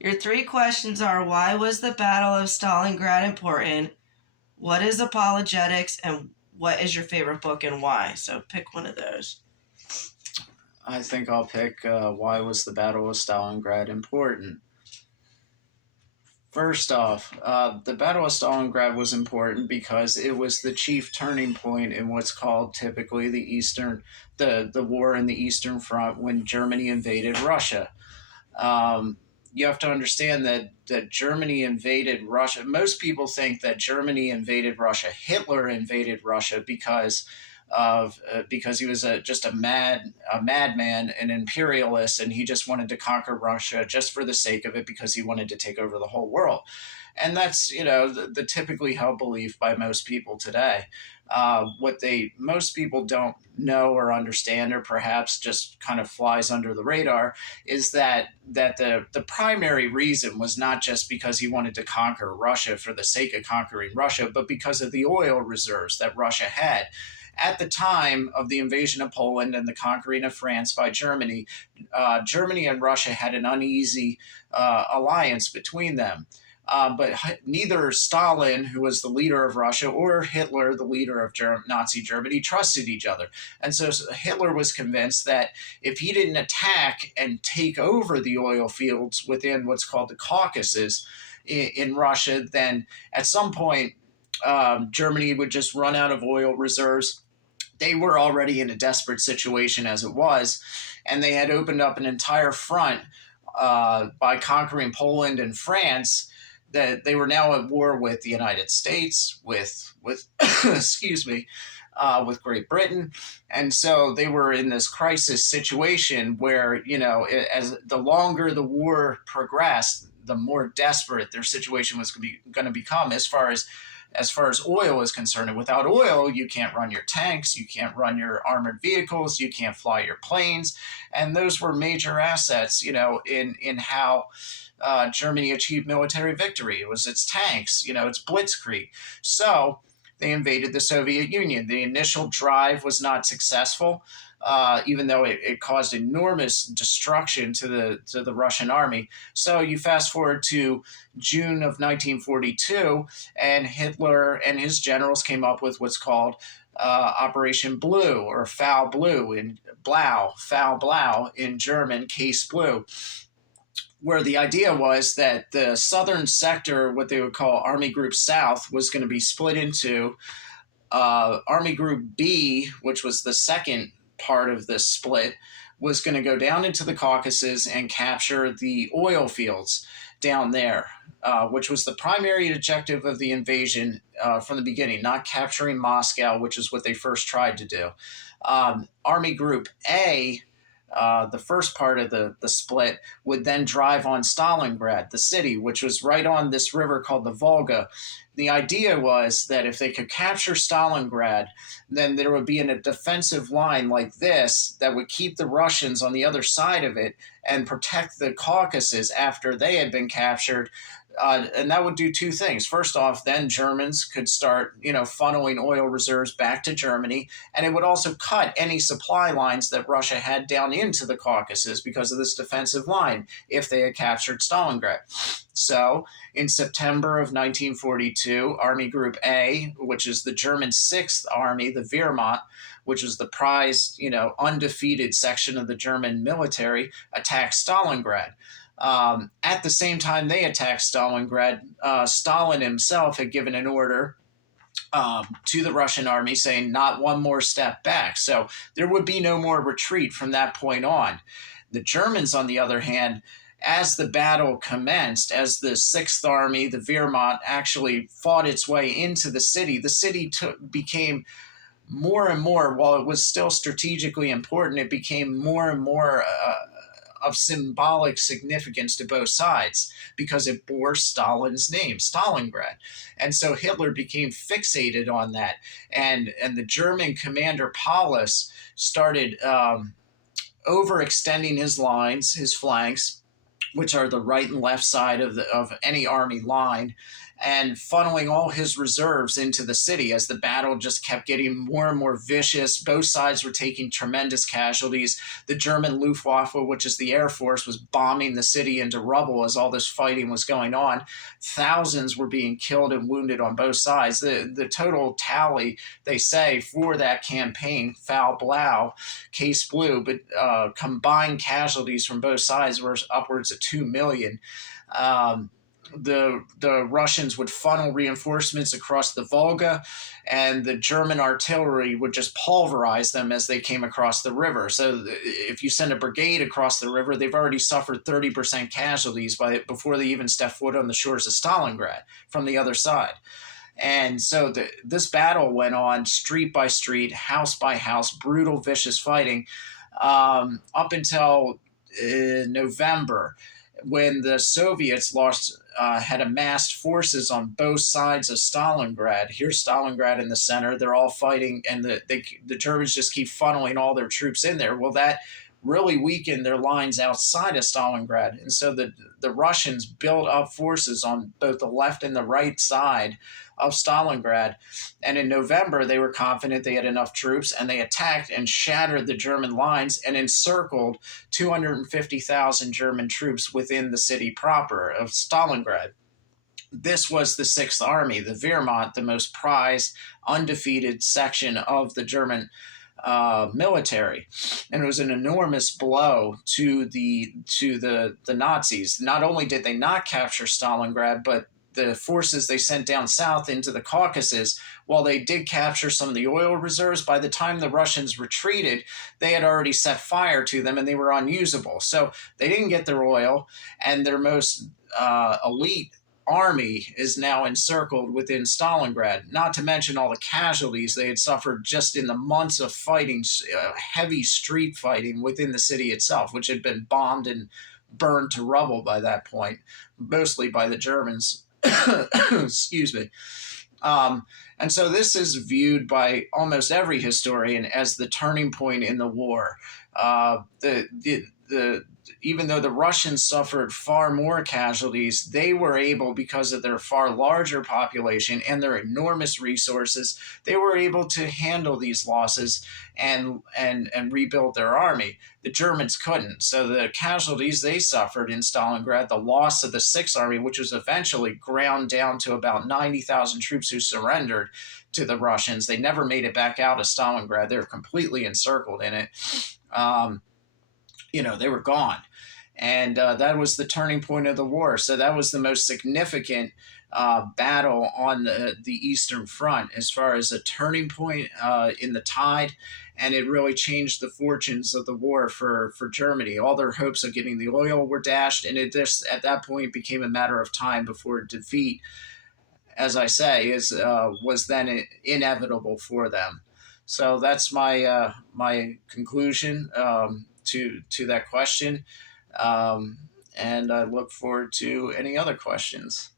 Your three questions are: why was the Battle of Stalingrad important? What is apologetics? And what is your favorite book and why? So pick one of those. I think I'll pick why was the Battle of Stalingrad important? First off, the Battle of Stalingrad was important because it was the chief turning point in what's called typically the war in the Eastern Front when Germany invaded Russia. You have to understand that Germany invaded Russia. Most people think that Germany invaded Russia. Hitler invaded Russia because he was just a madman, an imperialist, and he just wanted to conquer Russia just for the sake of it because he wanted to take over the whole world. And that's the typically held belief by most people today. What they most people don't know or understand, or perhaps just kind of flies under the radar, is that the primary reason was not just because he wanted to conquer Russia for the sake of conquering Russia, but because of the oil reserves that Russia had. At the time of the invasion of Poland and the conquering of France by Germany, Germany and Russia had an uneasy alliance between them. But neither Stalin, who was the leader of Russia, or Hitler, the leader of Nazi Germany, trusted each other. And so Hitler was convinced that if he didn't attack and take over the oil fields within what's called the Caucasus in Russia, then at some point Germany would just run out of oil reserves. They were already in a desperate situation as it was, and they had opened up an entire front by conquering Poland and France. That they were now at war with the United States, with excuse me, with Great Britain, and so they were in this crisis situation where as the longer the war progressed, the more desperate their situation was going to become as far as oil is concerned. And without oil, you can't run your tanks, you can't run your armored vehicles, you can't fly your planes, and those were major assets, in how Germany achieved military victory. It was its tanks, its blitzkrieg. So they invaded the Soviet Union. The initial drive was not successful, even though it caused enormous destruction to the Russian army. So you fast forward to June of 1942, and Hitler and his generals came up with what's called Operation Blue, or Foul Blue in Foul Blau in German, Case Blue, where the idea was that the southern sector, what they would call Army Group South, was going to be split into Army Group B, which was the second part of this split, was going to go down into the Caucasus and capture the oil fields down there, which was the primary objective of the invasion from the beginning, not capturing Moscow, which is what they first tried to do. Army Group A, the first part of the split, would then drive on Stalingrad, the city, which was right on this river called the Volga. The idea was that if they could capture Stalingrad, then there would be a defensive line like this that would keep the Russians on the other side of it and protect the Caucasus after they had been captured. And that would do two things. First off, then Germans could start, funneling oil reserves back to Germany, and it would also cut any supply lines that Russia had down into the Caucasus because of this defensive line if they had captured Stalingrad. So, in September of 1942, Army Group A, which is the German Sixth Army, the Wehrmacht, which was the prized, undefeated section of the German military, attacked Stalingrad. At the same time they attacked Stalingrad, Stalin himself had given an order to the Russian army saying not one more step back. So there would be no more retreat from that point on. The Germans, on the other hand, as the battle commenced, as the Sixth Army, the Wehrmacht, actually fought its way into the city became more and more, while it was still strategically important, it became more and more of symbolic significance to both sides because it bore Stalin's name, Stalingrad. And so Hitler became fixated on that. And the German commander Paulus started overextending his lines, his flanks, which are the right and left side of any army line. and funneling all his reserves into the city as the battle just kept getting more and more vicious. Both sides were taking tremendous casualties. The German Luftwaffe, which is the Air Force, was bombing the city into rubble as all this fighting was going on. Thousands were being killed and wounded on both sides. The total tally, they say, for that campaign, Fall Blau, Case Blue, but combined casualties from both sides were upwards of 2 million. Um, the Russians would funnel reinforcements across the Volga, and the German artillery would just pulverize them as they came across the river. So if you send a brigade across the river, they've already suffered 30% casualties before they even step foot on the shores of Stalingrad from the other side. And so this battle went on street by street, house by house, brutal, vicious fighting up until November, when the Soviets had amassed forces on both sides of Stalingrad. Here's Stalingrad in the center. They're all fighting, and the Germans just keep funneling all their troops in there. Well, that really weakened their lines outside of Stalingrad. And so the Russians built up forces on both the left and the right side of Stalingrad. And in November, they were confident they had enough troops, and they attacked and shattered the German lines and encircled 250,000 German troops within the city proper of Stalingrad. This was the Sixth Army, the Wehrmacht, the most prized, undefeated section of the German military, and it was an enormous blow to the Nazis. Not only did they not capture Stalingrad, but the forces they sent down south into the Caucasus, while they did capture some of the oil reserves, by the time the Russians retreated, they had already set fire to them and they were unusable. So they didn't get their oil, and their most elite army is now encircled within Stalingrad, not to mention all the casualties they had suffered just in the months of fighting, heavy street fighting within the city itself, which had been bombed and burned to rubble by that point, mostly by the Germans. Excuse me. And so this is viewed by almost every historian as the turning point in the war. Even though the Russians suffered far more casualties, they were able, because of their far larger population and their enormous resources, they were able to handle these losses and rebuild their army. The Germans couldn't. So the casualties they suffered in Stalingrad, the loss of the Sixth Army, which was eventually ground down to about 90,000 troops who surrendered to the Russians. They never made it back out of Stalingrad. They were completely encircled in it. They were gone. And that was the turning point of the war. So that was the most significant battle on the Eastern Front as far as a turning point in the tide. And it really changed the fortunes of the war for Germany. All their hopes of getting the oil were dashed. And it just, at that point, became a matter of time before defeat, as I say, was then inevitable for them. So that's my my conclusion to that question. And I look forward to any other questions.